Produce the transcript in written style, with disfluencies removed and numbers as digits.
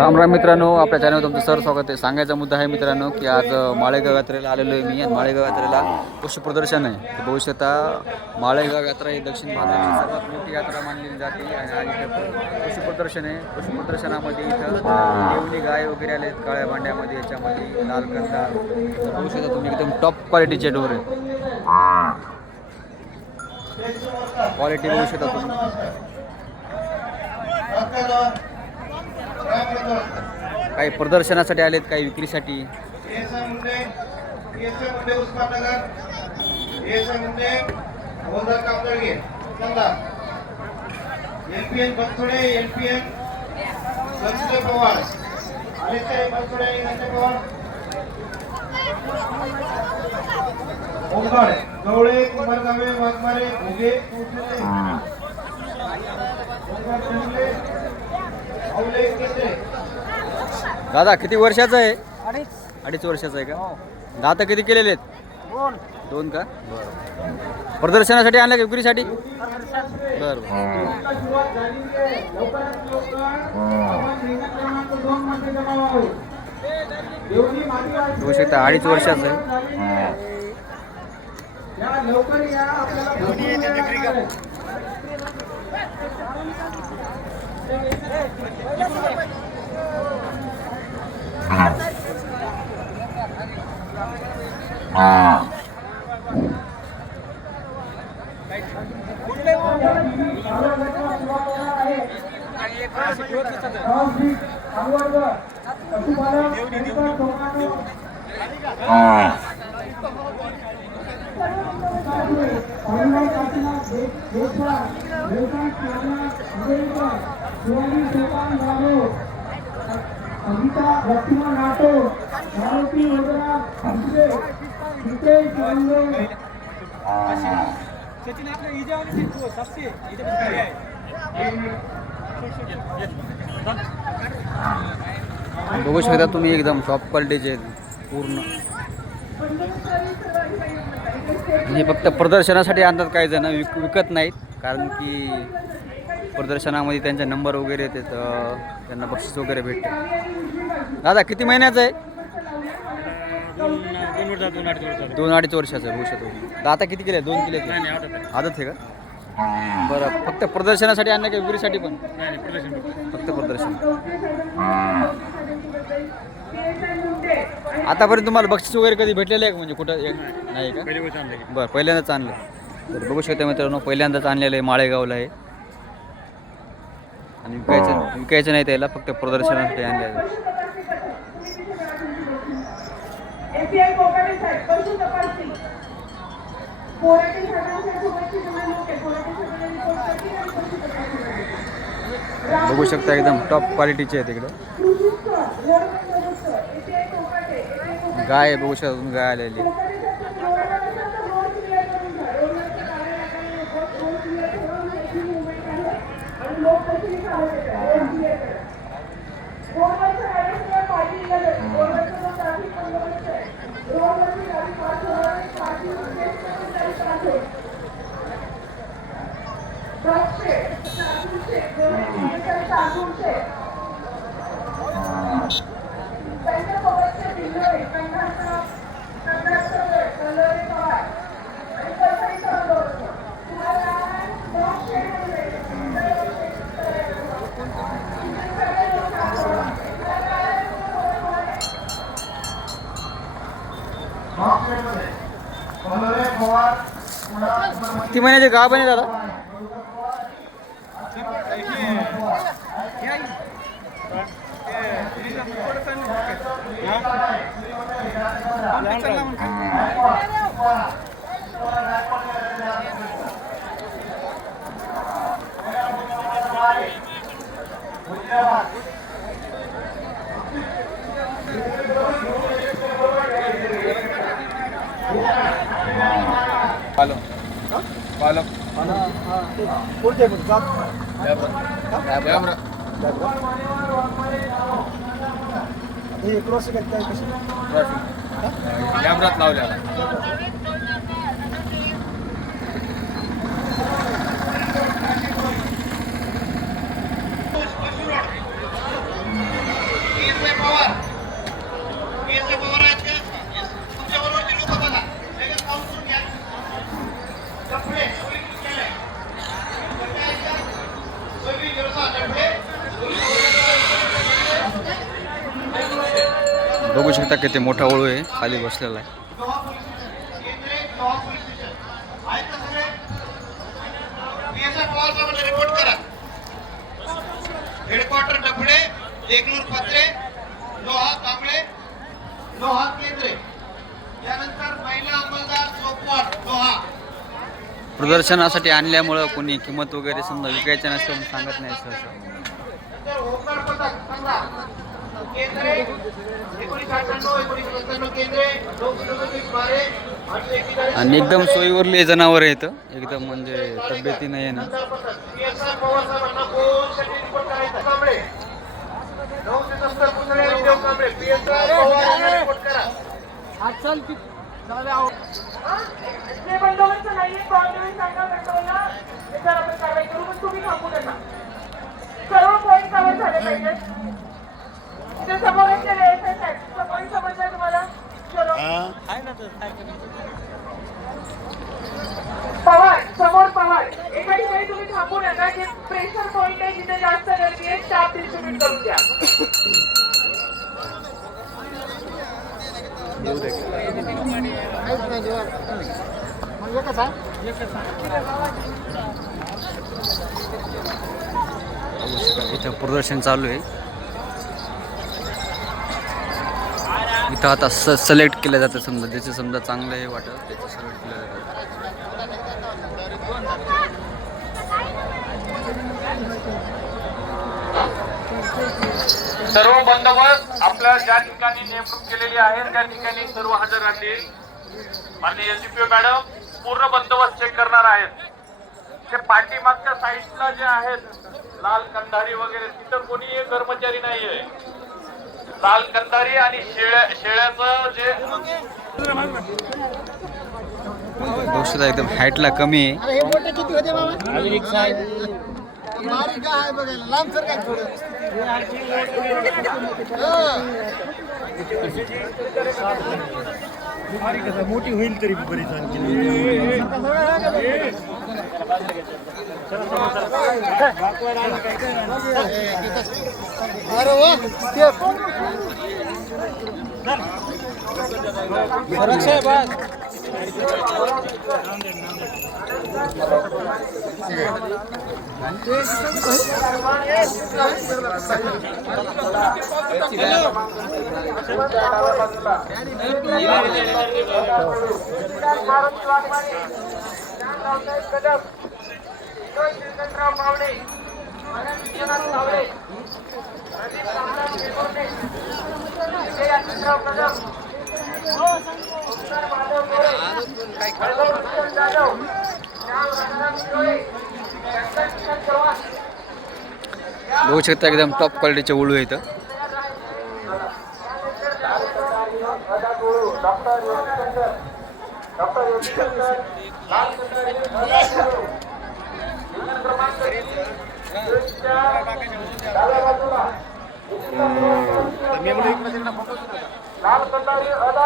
राम राम मित्रांनो, आपल्या चॅनलवर तुमचं सर स्वागत आहे. सांगायचा मुद्दा आहे मित्रांनो की आज माळेगाव यात्रेला आलेलो आहे मी. आणि माळेगाव यात्रेला पशु प्रदर्शन आहे. तर बघू शकता, माळेगाव यात्रा ही दक्षिण भारताची सर्वात मोठी यात्रा मानली जाते. आणि आज इथं पशु प्रदर्शन आहे. पशु प्रदर्शनामध्ये इथं देवणी गाय वगैरे आले आहेत काळ्या भांड्यामध्ये, याच्यामध्ये लाल कंदा. तर बघू शकता तुम्ही, एकदम टॉप क्वालिटीचे डोर आहे. क्वालिटी बघू शकता तुम्ही. काही प्रदर्शनासाठी आलेत, काही विक्रीसाठी. गवळे कुंभारगावे वाघमारे घोगे दादा किती वर्षाचा आहे? अडीच वर्षाचा आहे का? दाता किती केलेले आहेत? दोन का? बरं. प्रदर्शनासाठी आणलं का विक्रीसाठी? बरं. होऊ शकता, 2.5 वर्षाचं आहे. बघू शकता तुम्ही, एकदम टॉप क्वालिटीचे पूर्ण. हे फक्त प्रदर्शनासाठी आणतात काही जण, विकत नाहीत. कारण की प्रदर्शनामध्ये त्यांचा नंबर वगैरे येते, तर त्यांना बक्षीस वगैरे भेटते. दादा किती महिन्याचं आहे? 2-2.5 वर्षाचं आहे. बघू शकतो. दाता किती केले? 2 केले. आदत आहे का? बरं. फक्त प्रदर्शनासाठी आणलं का विक्रीसाठी पण? फक्त प्रदर्शन. आतापर्यंत तुम्हाला बक्षीस वगैरे कधी भेटलेलं आहे का? म्हणजे कुठं नाही का? बरं, पहिल्यांदाच आणलं. तर बघू शकता मित्रांनो, पहिल्यांदाच आणलेलं आहे, माळेगावला आहे. आणि विकायचं नाही त्याला, फक्त प्रदर्शनासाठी आणलेलं आहे. बघू शकता, एकदम टॉप क्वालिटीचे आहे तिकडे. गाय बघू शकता तुम्ही, गाय आलेली. किती महिन्याचे गाव बने दादा? पालक कोणते जात हे क्रॉस काय कशी लॅबरात लावलेला. बघू शकता किती मोठा ओळू आहे खाली बसलेला आहे. रिपोर्ट करा. हेडक्वार्टर डफडे, देगलूर पत्रे, लोहा कांबळे, लोहा केंद्रे. यानंतर महिला अंमलदार चोपवाड लोहा. प्रदर्शनासाठी आणल्यामुळं कोणी किंमत वगैरे समजा विकायच्या नसतं म्हणून सांगत नाही सहसा. नंतर होकार पथक सांगा. केंद्रे 1998 1997 केंद्रे 9 किलोमीटर मारे आणि एकीकडे आणि एकदम सोयीवरले जनावर आहेत एकदम म्हणजे तब्येतीनं येणं. पवार साहेबांना कोणसाठी रिपोर्ट करायचा. कांबळे 970 पुतळे देव कांबळे पीएसआय पवार यांना रिपोर्ट करा. जे बंदोबस्त नाहीये कॉन्ट्रीब्युट सांगा कंट्रोलला त्याच्यावर आपण कारवाई करू पण तुम्ही थांबू नका. सर्व पॉईंट कव्हर झाले पाहिजे. इथे समोरचे रेस आहेत समोर समजलं तुम्हाला. चलो पवार समोर पवार एका ठिकाणी तुम्ही थांबू नका. जे प्रेशर पॉईंट आहे जिथे जास्त गर्दी आहे स्टाफ डिस्ट्रीब्यूट करून द्या. इथं प्रदर्शन चालू आहे. इथं आता सिलेक्ट केलं जातं समजा ज्याचं समजा चांगलं हे वाटत त्याचं सिलेक्ट केलं जातं. सर्व बंदोबस्त आपल्या ज्या ठिकाणी नेमणूक केलेली आहे त्या ठिकाणी सर्व हजर राहतील. माननीय एसडीपीओ मॅडम पूर्ण बंदोबस्त चेक करणार आहेत. ते पाठीमागच्या साईडला जे आहेत लाल कंधारी वगैरे तिथं कोणी कर्मचारी नाहीये. लाल कंधारी आणि शेळ्याचं जे दोषता एकदम हाईटला कमी आहे. मोठी होईल तरी बरीच आणखी. अरे वा बघू शकता एकदम टॉप क्वालिटीचे ओळू आहे इथं. लाल कंदारी